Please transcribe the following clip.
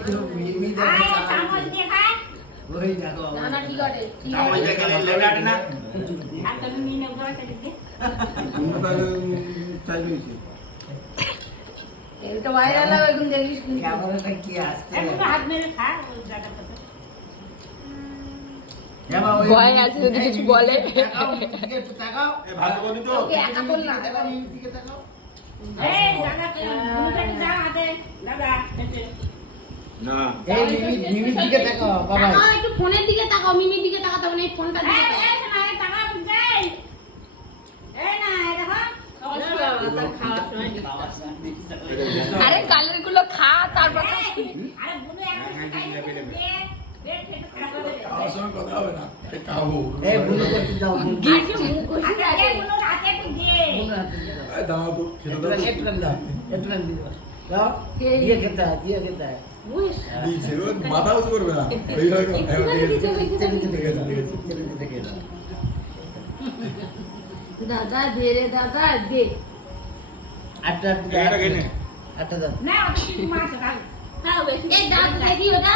একটু মিমি আয় চামচ দিয়ে খায় ওই দেখো না না ঠিক আছে চামচ দিয়ে খেলে লেবে আটে না। আর তুমি নিয়ে নেবো বড়টা দিতে তোমরা তাহলে চাই নিয়েছি এটা ভাইরাল হবে এখন দেখিস ক্যামেরাটা কি আসছে একটু হাত মেরে খা ওই জায়গাটা ভয় আছে যদি কিছু বলে একটু তাকাও এ ভাত বলি তো ওকে একা বল না তাকাও মিমির দিকে তাকাও এই দাদা তুমি যাও হাতে দাদা এসে না এই মিমির দিকে তাকাও বাবা তাকাও একটু ফোনের দিকে তাকাও মিমির দিকে তাকাতে হবে না এই ফোনটার দিকে এই তাকাও। এই না এই টাকা যাই এই না এই দেখো খাওয়ার সময় আরে কালের গুলো খা তারপর আরে বুনু এখন খাই দে দে খেতে খাওয়া হবে খাওয়ার সময় কথা হবে না এই খাবো এই বুনু করতে দাও বুনু গিফট মুখ খুশি আচ্ছা আছে দে বুনু হাতে একটু দে বুনু হাতে দিয়ে দাও এই দাও তো খেতে দাও তো। একটু দাও একটু দিয়ে দাও দাও দিয়ে খেতে হয় দিয়ে খেতে হয় বুঝ দিয়েছে ও মাথা উঁচু করবে না এইভাবে করো। হ্যাঁ, ঠিক আছে, ঠিক আছে ঠিক আছে দাদা দে রে দাদা দে আটটা এটা খেয়ে নে। আটটা দাও না ওটা কি মাছ রাখ এই দাদা দেখি ওটা